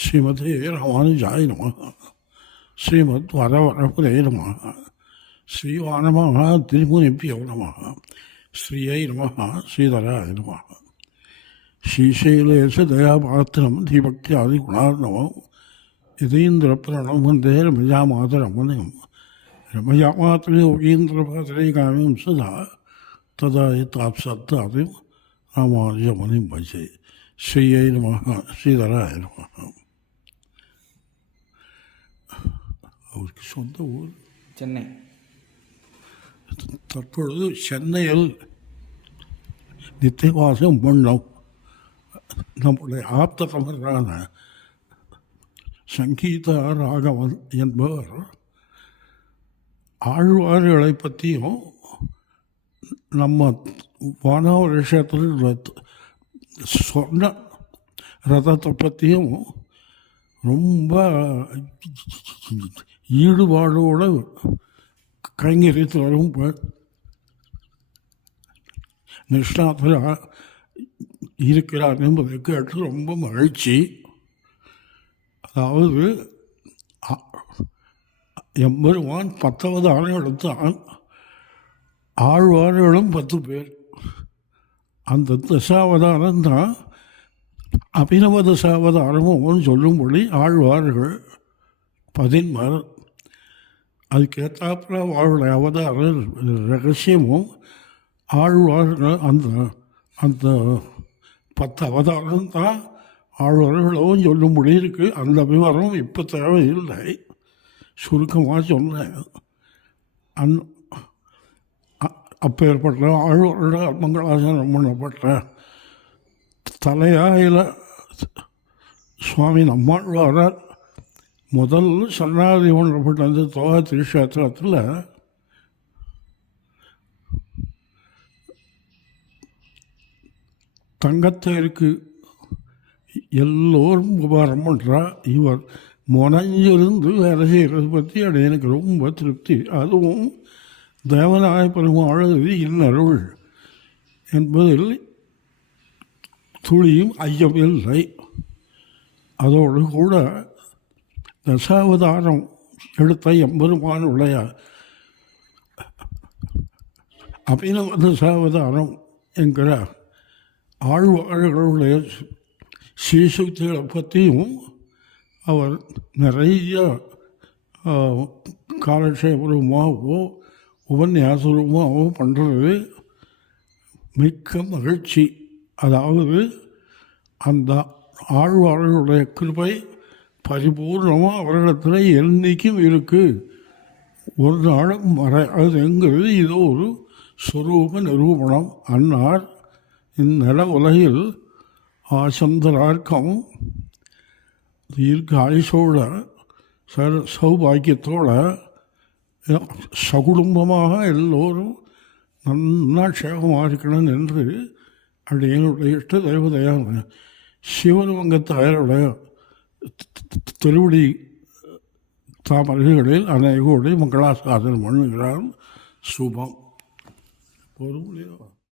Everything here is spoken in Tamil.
ஸ்ரீமதே ராமானுஜாய நமः. ஸ்ரீமத் வரவரபுரே நமः. ஸ்ரீவானமः திருமுனிभ्यो நமः. ஸ்ரீயை நமः. ஸ்ரீதராய நமः. ஸ்ரீசைலேஷ தயாபாத்திரம் தீபக்தியாதி குணார்ணவம் யதீந்திரபிரணம் வந்தே ரமயாமாதரமணியம். ரமயாமாத்திர யோகீந்திரபாத்திரை காமியம் சதா ததா தாப்சத்தாதிம் ராமானுஜமுனிம் பஜே. ஸ்ரீயை நமः. ஸ்ரீதராய நமः. அவருக்கு சொந்த ஊர் சென்னை. தற்பொழுது சென்னையில் நித்தியவாசம் பண்ணோம். நம்முடைய ஆப்தகமரான சங்கீதா ராகவன் என்பவர் ஆழ்வார்களை பற்றியும் நம்ம வானவரிஷத்தில் சொன்ன ரதத்தை பற்றியும் ரொம்ப ஈடுபாடோடு கைங்கரியத்தில் வரும் நிஷ்ணாத்தராக இருக்கிறார் என்பதை கேட்டு ரொம்ப மகிழ்ச்சி. அதாவது எம்பெருமான் 10வது ஆணை எடுத்தான். ஆழ்வார்களும் 10 பேர். அந்த தசாவதாரம் தான் அபிநவ தசாவதாரமும் சொல்லும்படி ஆழ்வார்கள் 10 அதுக்கேற்றாப்புல அவருடைய அவதார ரகசியமும் ஆழ்வார்கள் அந்த அந்த 10 அவதாரம் தான் ஆழ்வார்களும் சொல்லும்படி இருக்குது. அந்த விவரம் இப்போ தேவையில்லை, சுருக்கமாக சொன்னேன். அப்பேற்பட்ட ஆழ்வாரோட மங்களாசனம் பண்ணப்பட்ட தலையாயில் சுவாமி நம்மாழ்வாரால் முதல் சரணாகதி பண்ணப்பட்ட அந்த தோகா திருஷேத்திரத்தில் தங்கத்தேருக்கு எல்லோரும் உபகாரம் பண்ணுறா. இவர் முனைஞ்சிருந்து வேலை செய்கிறது பற்றி அது எனக்கு ரொம்ப திருப்தி. அதுவும் தேவநாய பெருமாளது இன்னருள் என்பதில் துளியும் ஐயமில்லை. அதோடு கூட தசாவதாரம் எடுத்த எம்பெருமானுடைய அபிநவ தசாவதாரம் என்கிற ஆழ்வார்களுடைய ஸ்ரீசக்திகளை பற்றியும் அவர் நிறைய காலட்சேபரமாகவோ உபன்யாசரமாகவோ பண்ணுறது மிக்க மகிழ்ச்சி. அதாவது அந்த ஆழ்வார்களுடைய கிருபை பரிபூர்ணமாக அவர்களிடத்தில் என்றைக்கும் இருக்குது, ஒரு நாளும் வராதுங்கிறது இது ஒரு ஸ்வரூப நிரூபணம். அன்னார் இந்நில உலகில் ஆசந்தரார்க்கம் தீர்க்க ஆயுசோட சௌபாக்கியத்தோட சகுடும்பமாக எல்லோரும் நன்னா க்ஷேமமாக இருக்கணும் என்று அப்படி என்னுடைய இஷ்ட தேவதையான சிவனுடைய திருவடி தாமரைகளில் அநேகோடி மங்களாசாசனம் பண்ணுகிறார். சுபம். ஒரு முடியும்.